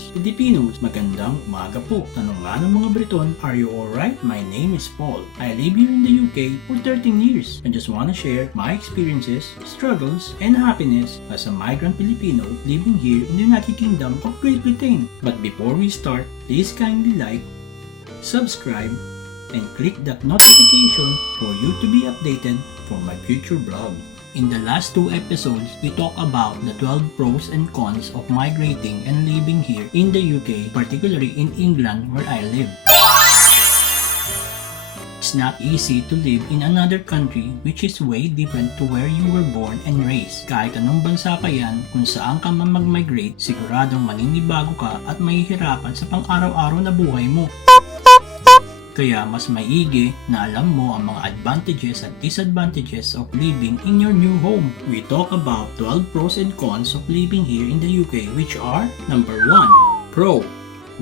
Filipinos, magandang umaga po. Tanong nga ng mga Briton, are you alright? My name is Paul. I live here in the UK for 13 years and just wanna share my experiences, struggles, and happiness as a migrant Filipino living here in the United Kingdom of Great Britain. But before we start, please kindly like, subscribe, and click that notification for you to be updated for my future vlog. In the last 2 episodes, we talk about the 12 pros and cons of migrating and living here in the UK, particularly in England where I live. It's not easy to live in another country which is way different to where you were born and raised. Kahit anong bansa pa yan, kung saan ka man mag-migrate, siguradong maninibago ka at mahihirapan sa pang-araw-araw na buhay mo. Kaya mas maigi na alam mo ang mga advantages at disadvantages of living in your new home. We talk about 12 pros and cons of living here in the UK, which are: number 1, pro.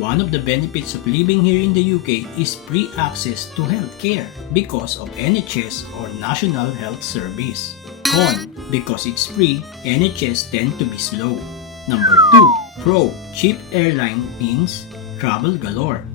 One of the benefits of living here in the UK is free access to healthcare because of NHS or National Health Service. Con, because it's free, NHS tend to be slow. Number 2, pro. Cheap airline means travel galore.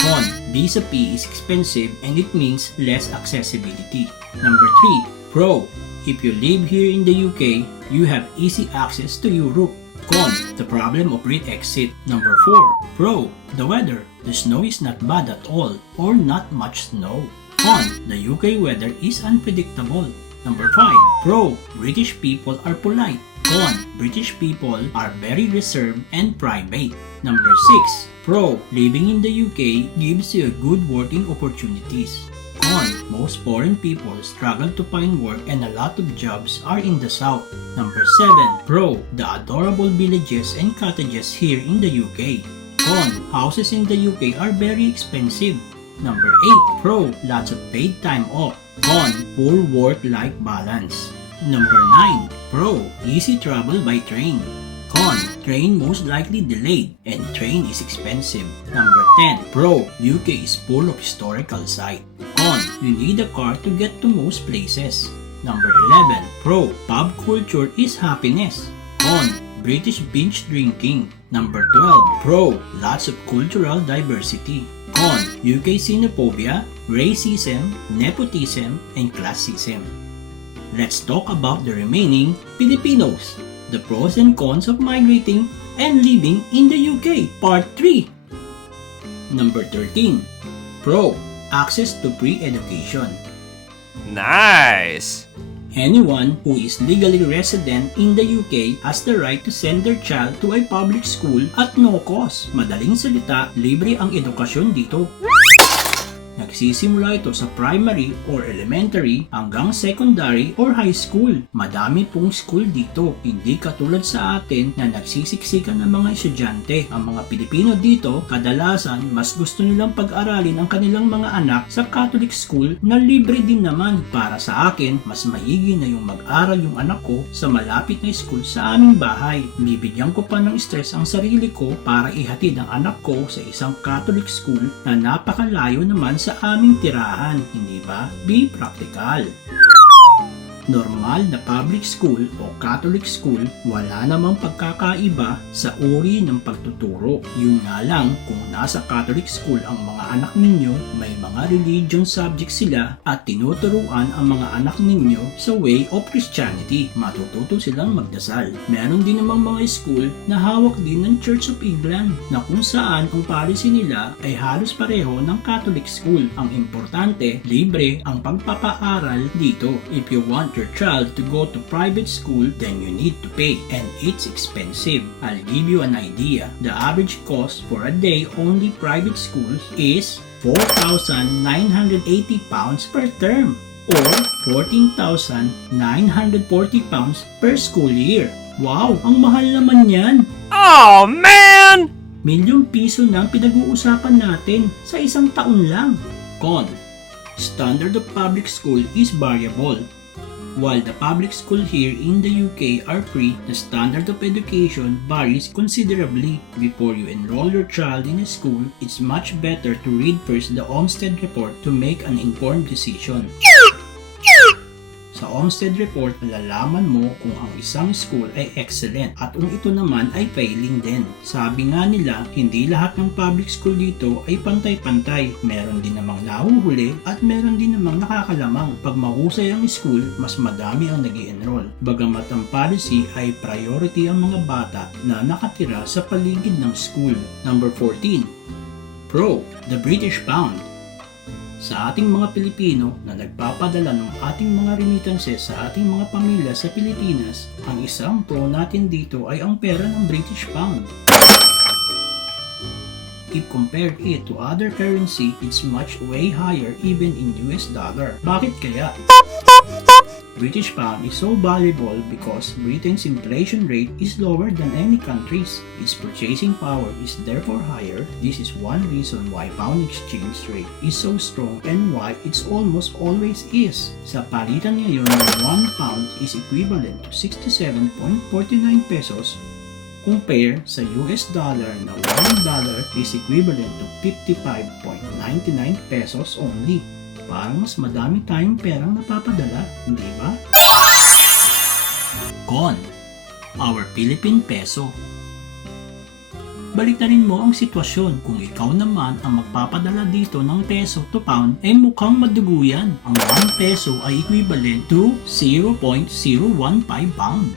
Con, visa fee is expensive and it means less accessibility. Number 3, pro. If you live here in the UK, you have easy access to Europe. Con, the problem of Brexit. Number 4, pro. The weather. The snow is not bad at all or not much snow. Con, the UK weather is unpredictable. Number 5, pro. British people are polite. Con, British people are very reserved and private. Number 6, pro. Living in the UK gives you good working opportunities. Con, most foreign people struggle to find work and a lot of jobs are in the south. Number 7, pro. The adorable villages and cottages here in the UK. Con, houses in the UK are very expensive. Number 8, pro. Lots of paid time off. Con, poor work-life balance. Number 9, pro. Easy travel by train. Con, train most likely delayed and train is expensive. Number 10, pro. UK is full of historical sites. Con, you need a car to get to most places. Number 11, pro. Pub culture is happiness. Con, British binge drinking. Number 12, pro. Lots of cultural diversity. Con, UK xenophobia, racism, nepotism, and classism. Let's talk about the remaining Filipinos. The pros and cons of migrating and living in the UK, Part 3. Number 13. Pro. Access to free education. Nice! Anyone who is legally resident in the UK has the right to send their child to a public school at no cost. Madaling salita, libre ang edukasyon dito. Nagsisimula ito sa primary or elementary hanggang secondary or high school. Madami pong school dito. Hindi katulad sa atin na nagsisiksikan ng mga estudyante. Ang mga Pilipino dito, kadalasan mas gusto nilang pag-aralin ang kanilang mga anak sa Catholic school na libre din naman. Para sa akin, mas maigi na yung mag-aral yung anak ko sa malapit na school sa aming bahay. Bibigyan ko pa ng stress ang sarili ko para ihatid ang anak ko sa isang Catholic school na napakalayo naman sa aming tirahan, hindi ba? Be practical. Normal na public school o Catholic school, wala namang pagkakaiba sa uri ng pagtuturo. Yun nga lang, kung nasa Catholic school ang mga anak ninyo, may mga religion subjects sila at tinuturuan ang mga anak ninyo sa way of Christianity. Matututo silang magdasal. Meron din namang mga school na hawak din ng Church of England na kung saan ang policy nila ay halos pareho ng Catholic school. Ang importante, libre ang pagpapaaral dito. If you want your child to go to private school, then you need to pay, and it's expensive. I'll give you an idea. The average cost for a day only private schools is £4,980 per term or £14,940 per school year. Wow, ang mahal naman yan! Oh man! Milyong piso na ang pinag-uusapan natin sa isang taon lang. Con. Standard of public school is variable. While the public school here in the UK are free, the standard of education varies considerably. Before you enroll your child in a school, it's much better to read first the Olmsted report to make an informed decision. Sa Olmsted Report, malalaman mo kung ang isang school ay excellent at kung ito naman ay failing din. Sabi nga nila, hindi lahat ng public school dito ay pantay-pantay. Meron din namang nahuhuli at meron din namang nakakalamang. Pag mahusay ang school, mas madami ang nag-i-enroll. Bagamat ang policy ay priority ang mga bata na nakatira sa paligid ng school. Number 14. Pro, the British Pound. Sa ating mga Pilipino na nagpapadala ng ating mga remittances sa ating mga pamilya sa Pilipinas, ang isang pro natin dito ay ang pera ng British Pound. If compared it to other currency, it's much way higher even in US dollar. Bakit kaya? British pound is so valuable because Britain's inflation rate is lower than any country's. Its purchasing power is therefore higher. This is one reason why pound exchange rate is so strong and why it's almost always is. Sa palitan ngayon, 1 pound is equivalent to 67.49 pesos. Compare sa US dollar na $1 is equivalent to 55.99 pesos only. Parang mas madami tayong perang napapadala, hindi ba? Con, our Philippine peso. Baliktarin mo ang sitwasyon. Kung ikaw naman ang magpapadala dito ng peso to pound, ay mukhang madugo yan. Ang 1 peso ay equivalent to 0.015 pound.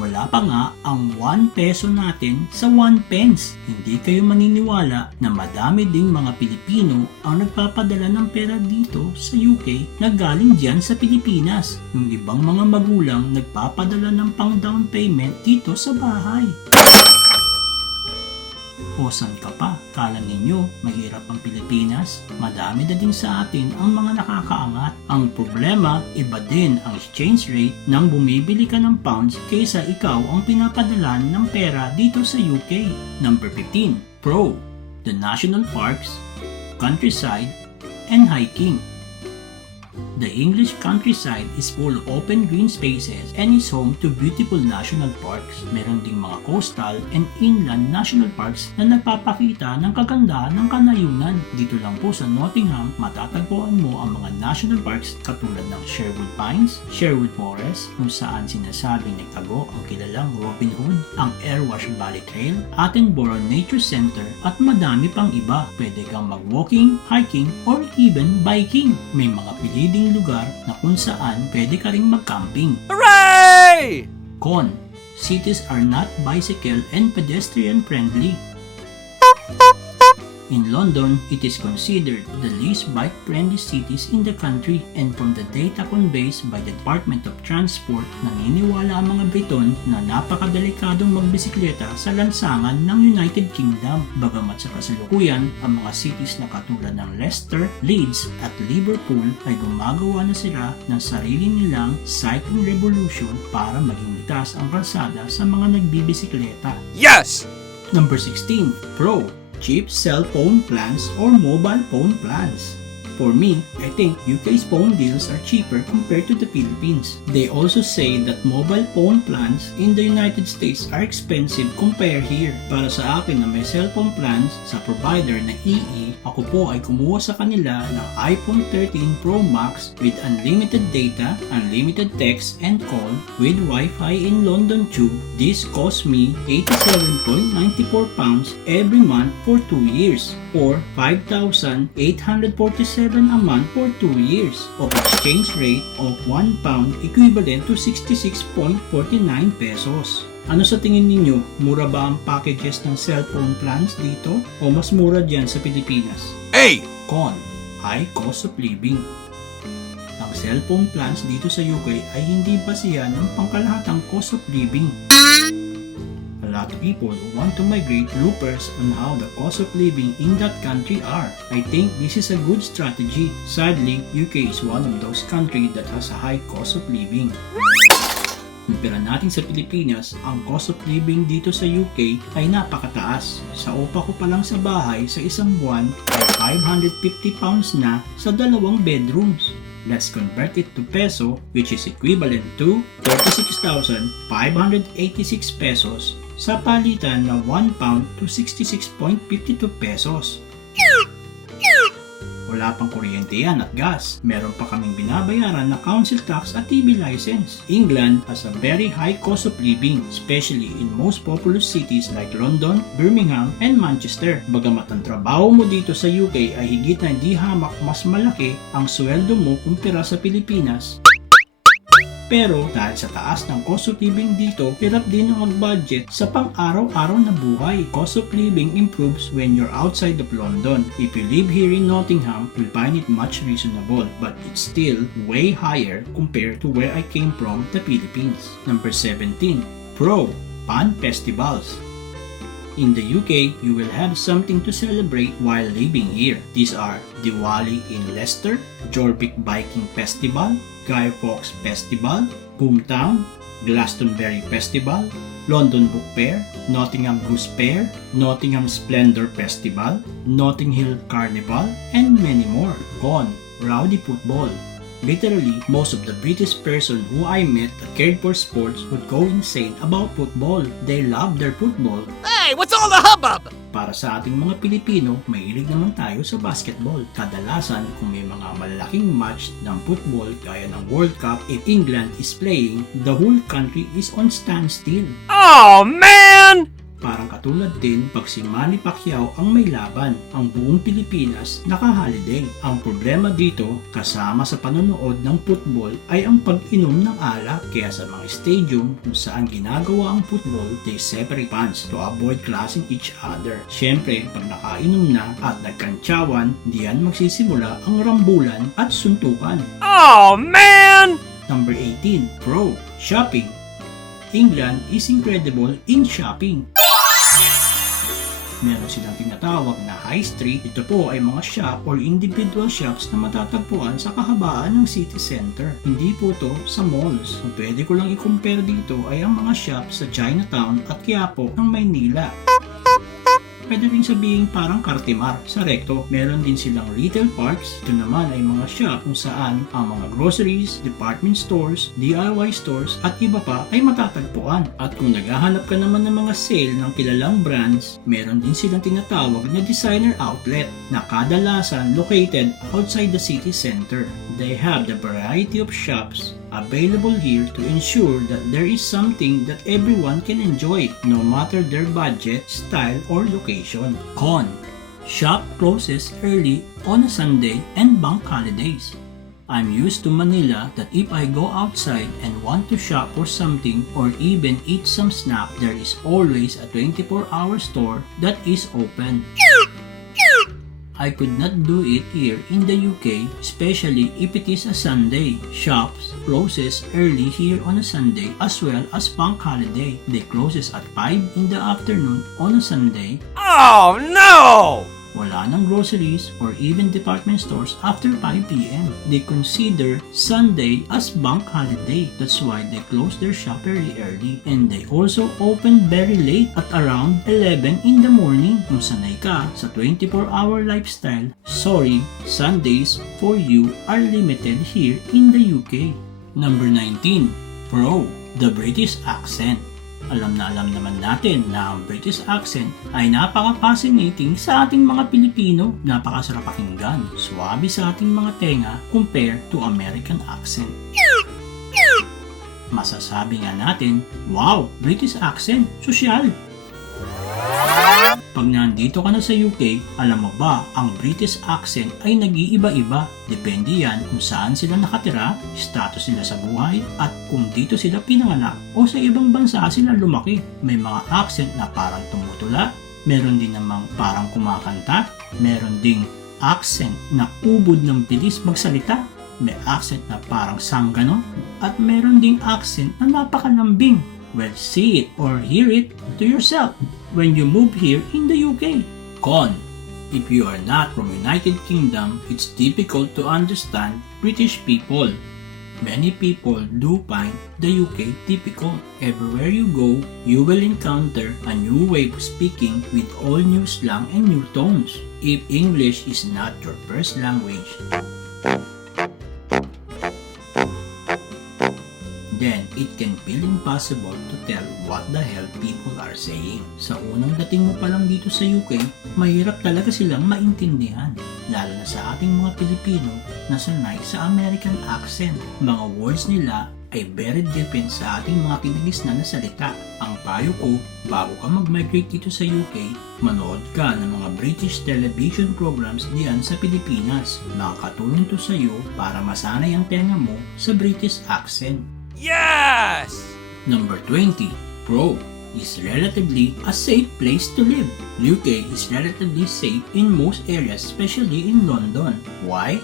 Wala pa nga ang 1 peso natin sa 1 pence. Hindi kayo maniniwala na madami ding mga Pilipino ang nagpapadala ng pera dito sa UK na galing dyan sa Pilipinas. Yung ibang mga magulang nagpapadala ng pang down payment dito sa bahay. O san ka pa? Kala ninyo mahirap ang Pilipinas? Madami na din sa atin ang mga nakakaangat. Ang problema, iba din ang exchange rate nang bumibili ka ng pounds kaysa ikaw ang pinapadalan ng pera dito sa UK. Number 15. Pro, the national parks, countryside, and hiking. The English countryside is full of open green spaces and is home to beautiful national parks. Meron ding mga coastal and inland national parks na nagpapakita ng kagandahan ng kanayunan. Dito lang po sa Nottingham, matatagpuan mo ang mga national parks katulad ng Sherwood Pines, Sherwood Forest, kung saan sinasabing nagtago ang kilalang Robin Hood, ang Airwash Valley Trail, Attenborough Nature Center, at madami pang iba. Pwede kang mag-walking, hiking, or even biking. May mga piliding lugar na kung saan pwede ka ring mag-camping. Hooray! Con, cities are not bicycle and pedestrian friendly. In London, it is considered the least bike-friendly cities in the country, and from the data conveyed by the Department of Transport, naniniwala ang mga Briton na napakadelikadong magbisikleta sa lansangan ng United Kingdom. Bagamat sa kasalukuyan, ang mga cities na katulad ng Leicester, Leeds at Liverpool ay gumagawa na sila ng sarili nilang cycling revolution para maging ligtas ang kalsada sa mga nagbibisikleta. Yes! Number 16. Pro, cheap cell phone plans or mobile phone plans. For me, I think UK's phone deals are cheaper compared to the Philippines. They also say that mobile phone plans in the United States are expensive compared here. Para sa akin na may cellphone plans sa provider na EE, ako po ay kumuha sa kanila ng iPhone 13 Pro Max with unlimited data, unlimited text and call with Wi-Fi in London Tube. This cost me £87.94 every month for 2 years or £5,847 a month for 2 years of exchange rate of £1 equivalent to 66.49 pesos. Ano sa tingin ninyo? Mura ba ang packages ng cellphone plans dito o mas mura dyan sa Pilipinas? A! Con, high cost of living. Ang cellphone plans dito sa UK ay hindi basihan ng pangkalahatang cost of living. A lot of people who want to migrate loopers on how the cost of living in that country are. I think this is a good strategy. Sadly, UK is one of those countries that has a high cost of living. Kumpara natin sa Pilipinas, ang cost of living dito sa UK ay napakataas. Sa upa ko pa lang sa bahay sa isang buwan ay £550 na sa 2 bedrooms. Let's convert it to peso, which is equivalent to 36,586 pesos sa palitan na £1 to 66.52 pesos. Wala pang kuryente yan at gas. Meron pa kaming binabayaran na council tax at TV license. England has a very high cost of living, especially in most populous cities like London, Birmingham, and Manchester. Bagamat ang trabaho mo dito sa UK ay higit na hindi hamak mas malaki ang sweldo mo kumpara sa Pilipinas. Pero dahil sa taas ng cost of living dito, hirap din ang mag-budget sa pang-araw-araw na buhay. Cost of living improves when you're outside of London. If you live here in Nottingham, you'll find it much reasonable, but it's still way higher compared to where I came from, the Philippines. Number 17. Pro. Pan Festivals. In the UK, you will have something to celebrate while living here. These are Diwali in Leicester, Jorbik Biking Festival, Guy Fawkes Festival, Boomtown, Glastonbury Festival, London Book Fair, Nottingham Goose Fair, Nottingham Splendor Festival, Notting Hill Carnival, and many more. Con. Rowdy Football. Literally, most of the British person who I met that cared for sports would go insane about football. They love their football. Hey, what's all the hubbub? Para sa ating mga Pilipino, mahilig naman tayo sa basketball. Kadalasan, kung may mga malalaking match ng football gaya ng World Cup, if England is playing, the whole country is on standstill. Oh, man! Parang katulad din pag si Manny Pacquiao ang may laban, ang buong Pilipinas naka-holiday. Ang problema dito, kasama sa panonood ng football ay ang pag-inom ng alak. Kaya sa mga stadium kung saan ginagawa ang football, they separate fans to avoid clashing each other. Siyempre, pag nakainom na at nagkantsawan, diyan magsisimula ang rambulan at suntukan. Oh, man! Number 18. Pro. Shopping. England is incredible in shopping. Meron silang tinatawag na high street. Ito po ay mga shop or individual shops na matatagpuan sa kahabaan ng city center. Hindi po to sa malls. Ang pwede ko lang i-compare dito ay ang mga shop sa Chinatown at Quiapo ng Maynila. Pwede rin sabihin parang Cartimar sa Recto. Meron din silang retail parks. Ito naman ay mga shop kung saan ang mga groceries, department stores, DIY stores at iba pa ay matatagpuan. At kung naghahanap ka naman ng mga sale ng kilalang brands, meron din silang tinatawag na designer outlet na kadalasan located outside the city center. They have the variety of shops available here to ensure that there is something that everyone can enjoy, no matter their budget, style, or location. Con. Shop closes early on a Sunday and bank holidays. I'm used to Manila that if I go outside and want to shop for something or even eat some snack, there is always a 24-hour store that is open. I could not do it here in the UK, especially if it is a Sunday. Shops closes early here on a Sunday as well as bank holiday. They closes at 5 in the afternoon on a Sunday. Oh, no! Wala ng groceries or even department stores after 5 p.m. They consider Sunday as bank holiday. That's why they close their shop very early. And they also open very late at around 11 in the morning. Kung sanay ka sa 24-hour lifestyle, sorry, Sundays for you are limited here in the UK. Number 19. Pro. The British accent. Alam naman natin na ang British accent ay napaka-fascinating sa ating mga Pilipino. Napakasarap pakinggan, swabe sa ating mga tenga compare to American accent. Masasabi nga natin, wow, British accent, sosyal. Pag nandito ka na sa UK, alam mo ba, ang British accent ay nag-iiba-iba. Depende yan kung saan sila nakatira, status nila sa buhay, at kung dito sila pinanganak o sa ibang bansa sila lumaki. May mga accent na parang tumutula, meron din namang parang kumakanta, meron ding accent na ubod ng bilis magsalita, may accent na parang sanggano, at meron ding accent na napakalambing. Well, see it or hear it to yourself when you move here in the UK. Con. If you are not from United Kingdom, it's difficult to understand British people. Many people do find the UK difficult. Everywhere you go, you will encounter a new way of speaking with all new slang and new tones. If English is not your first language, then it can feel impossible to tell what the hell people are saying. Sa unang dating mo pa lang dito sa UK, mahirap talaga silang maintindihan. lalo na sa ating mga Pilipino na sanay sa American accent. Mga words nila ay very different sa ating mga kinagisnan na salita. Ang payo ko, bago ka mag-migrate dito sa UK, manood ka ng mga British television programs diyan sa Pilipinas. Makakatulong to sa iyo para masanay ang tenga mo sa British accent. Yes! Number 20. Pro is relatively a safe place to live. UK is relatively safe in most areas, especially in London. Why?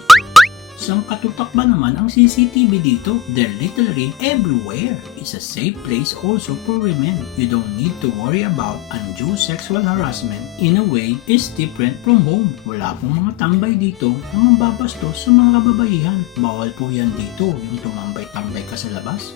Sangkatutak ba naman ang CCTV dito? They're literally everywhere. It's a safe place also for women. You don't need to worry about undue sexual harassment. In a way, it's different from home. Wala pong mga tambay dito na mambabastos sa mga kababaihan. Bawal po yan dito, yung tumambay-tambay ka sa labas.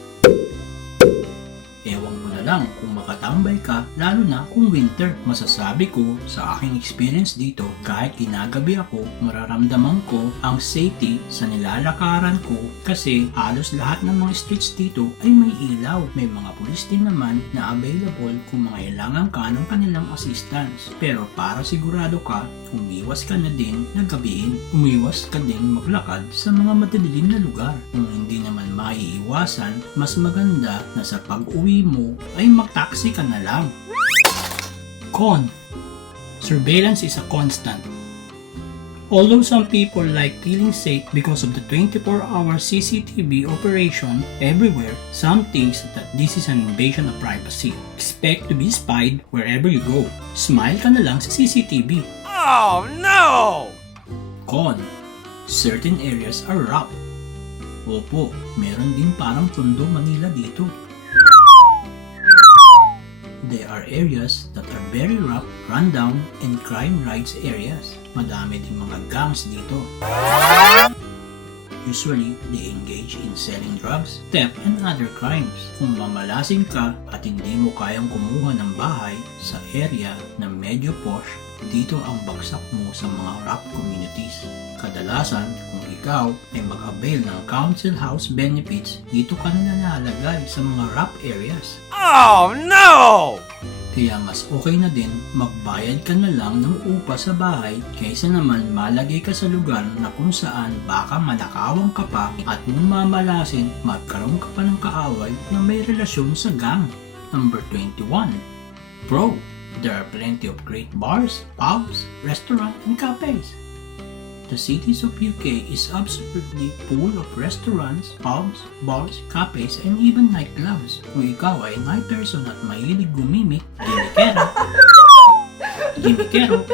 Ewan mo na lang kung makatambay ka, lalo na kung winter. Masasabi ko sa aking experience dito, kahit ginagabi ako, mararamdaman ko ang safety sa nilalakaran ko kasi halos lahat ng mga streets dito ay may ilaw. May mga pulis din naman na available kung mangailangan ka ng kanilang assistance. Pero para sigurado ka, umiwas ka na din na gabihin. Umiwas ka din maglakad sa mga madidilim na lugar. Kung hindi naman maiiwasan, mas maganda na sa pag-uwi mo ay mag-taxi ka na lang. Con. Surveillance is a constant. Although some people like feeling safe because of the 24-hour CCTV operation everywhere, some think that this is an invasion of privacy. Expect to be spied wherever you go. Smile ka na lang sa CCTV. Oh no! Con. Certain areas are rough. Opo, meron din parang Tondo, Manila dito. There are areas that are very rough, rundown, and crime rights areas. Madami din mga gangs dito. Usually, they engage in selling drugs, theft, and other crimes. Kung mamalasing ka at hindi mo kayang kumuha ng bahay sa area na medyo posh, dito ang bagsak mo sa mga rough communities. Kadalasan, kung ikaw ay mag-avail ng council house benefits, dito ka na nalalagay sa mga rough areas. Oh no! Kaya mas okay na din magbayad ka na lang ng upa sa bahay kaysa naman malagay ka sa lugar na kung saan baka manakawang ka pa at kung mamalasin magkaroon ka pa ng kaaway na may relasyon sa gang. Number 21. Pro. There are plenty of great bars, pubs, restaurants, and cafes. The cities of UK is absolutely full of restaurants, pubs, bars, cafes, and even nightclubs. Kung ikaw ay night person at mahilig gumimik, gimikero,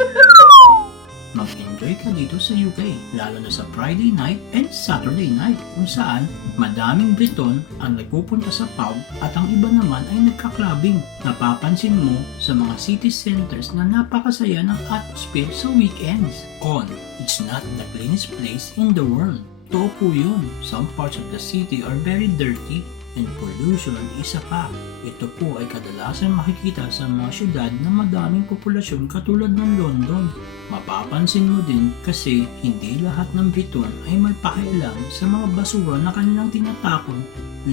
mag-enjoy ka dito sa UK, lalo na sa Friday night and Saturday night, kung saan madaming Briton ang nagpupunta sa pub at ang iba naman ay nagka-clubbing. Napapansin mo sa mga city centers na napakasaya ng atmosphere sa weekends. Con, it's not the cleanest place in the world. Totoo po yun. Some parts of the city are very dirty and pollution isa pa. Ito po ay kadalasan makikita sa mga syudad na madaming populasyon katulad ng London. Mapapansin mo din kasi hindi lahat ng Briton ay may pakialam sa mga basura na kanilang tinatapon,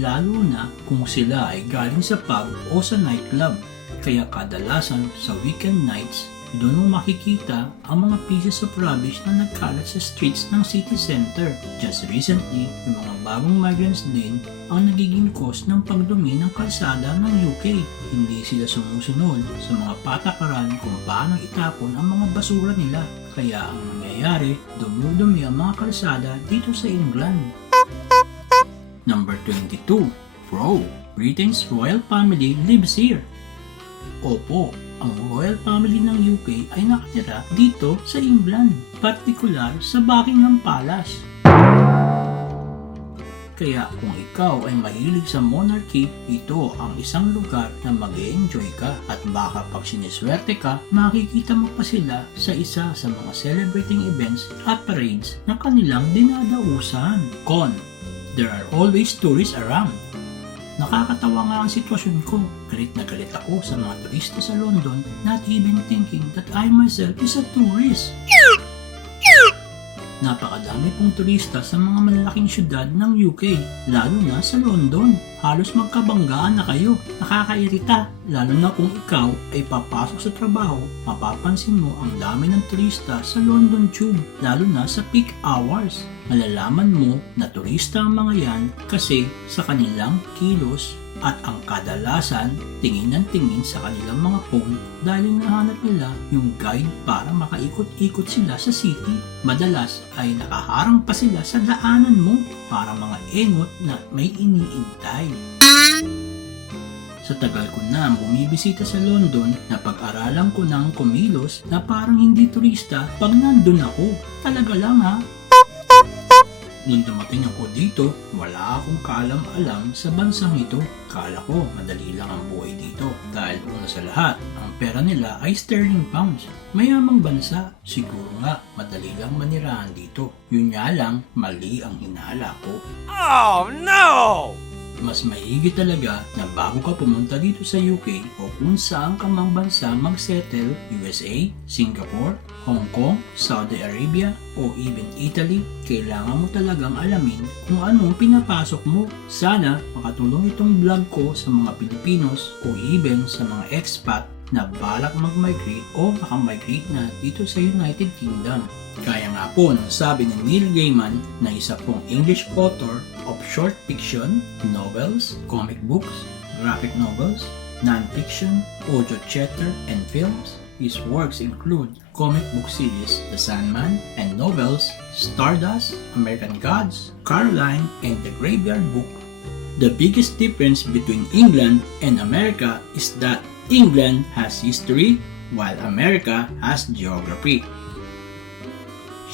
lalo na kung sila ay galing sa pub o sa nightclub. Kaya kadalasan sa weekend nights, doon mo makikita ang mga pieces of rubbish na nagkalat sa streets ng city center. Just recently, yung mga bagong migrants din ang nagiging cause ng pagdumi ng kalsada ng UK. Hindi sila sumusunod sa mga patakaran kung paano itapon ang mga basura nila. Kaya ang nangyayari, dumudumi ang mga kalsada dito sa England. Number 22. Pro. Britain's royal family lives here. Opo, ang royal family ng UK ay nakatira dito sa England, partikular sa Buckingham Palace. Kaya kung ikaw ay mahilig sa monarchy, ito ang isang lugar na mag-e-enjoy ka at baka pag siniswerte ka, makikita mo pa sila sa isa sa mga celebrating events at parades na kanilang dinadausan. Con, there are always tourists around. Nakakatawa nga ang sitwasyon ko. Galit na galit ako sa mga turista sa London, not even thinking that I myself is a tourist. Napakadami pong turista sa mga malalaking syudad ng UK, lalo na sa London. Halos magkabanggaan na kayo. Nakakairita, lalo na kung ikaw ay papasok sa trabaho. Mapapansin mo ang dami ng turista sa London Tube, lalo na sa peak hours. Malalaman mo na turista ang mga yan kasi sa kanilang kilos at ang kadalasan tingin ng tingin sa kanilang mga phone dahil nahanap nila yung guide para makaikot-ikot sila sa city. Madalas ay nakaharang pa sila sa daanan mo para mga engot na may iniintay. Sa tagal ko na bumibisita sa London, napag-aralan ko ng kumilos na parang hindi turista pag nandun ako. Talaga lang ha. Nung dumating ako dito, wala akong kaalam-alam sa bansang ito. Kala ko madali lang ang buhay dito dahil una sa lahat, ang pera nila ay sterling pounds. Mayamang bansa, siguro nga madali lang manirahan dito. Yun nga lang, mali ang hinala ko. Oh no! Mas maigi talaga na bago ka pumunta dito sa UK o kung saan ka mang bansa mag-settle, USA, Singapore, Hong Kong, Saudi Arabia o even Italy, kailangan mo talagang alamin kung anong pinapasok mo. Sana makatulong itong vlog ko sa mga Filipinos o even sa mga expat na balak mag-migrate o makamigrate na dito sa United Kingdom. Kaya nga po nang sabi ni Neil Gaiman na isa pong English author of short fiction, novels, comic books, graphic novels, non-fiction, audio theater, and films. His works include comic book series The Sandman and novels Stardust, American Gods, Caroline, and The Graveyard Book. The biggest difference between England and America is that England has history while America has geography.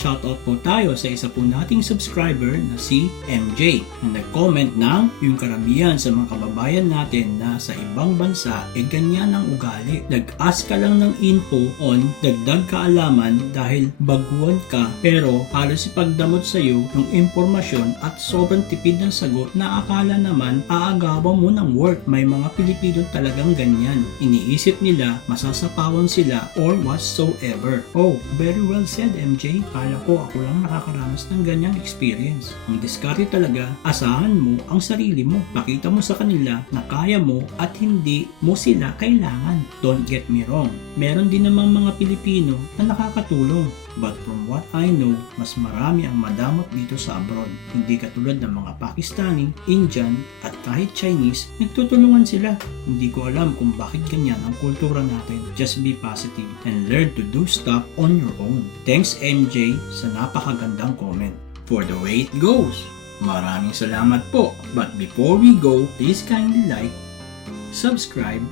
Shoutout po tayo sa isa po nating subscriber na si MJ na nag-comment ng yung karamihan sa mga kababayan natin na sa ibang bansa ganyan ang ugali. Nag-ask ka lang ng info on dagdag kaalaman dahil baguhan ka pero halos ipagdamot sa iyo ng impormasyon at sobrang tipid ng sagot na akala naman aagawan mo ng work. May mga Pilipino talagang ganyan. Iniisip nila masasapawan sila or whatsoever. Oh, very well said MJ. Ako lang nakakaranas ng ganyang experience. Ang diskarte talaga, asahan mo ang sarili mo. Pakita mo sa kanila na kaya mo at hindi mo sila kailangan. Don't get me wrong. Meron din namang mga Pilipino na nakakatulong. But from what I know, mas marami ang madamot dito sa abroad. Hindi katulad ng mga Pakistani, Indian, at kahit Chinese, nagtutulungan sila. Hindi ko alam kung bakit ganyan ang kultura natin. Just be positive and learn to do stuff on your own. Thanks MJ sa napakagandang comment. For the way it goes, maraming salamat po. But before we go, please kindly like, subscribe,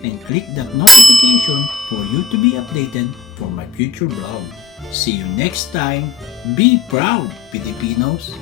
and click that notification for you to be updated for my future vlog. See you next time. Be proud, Filipinos!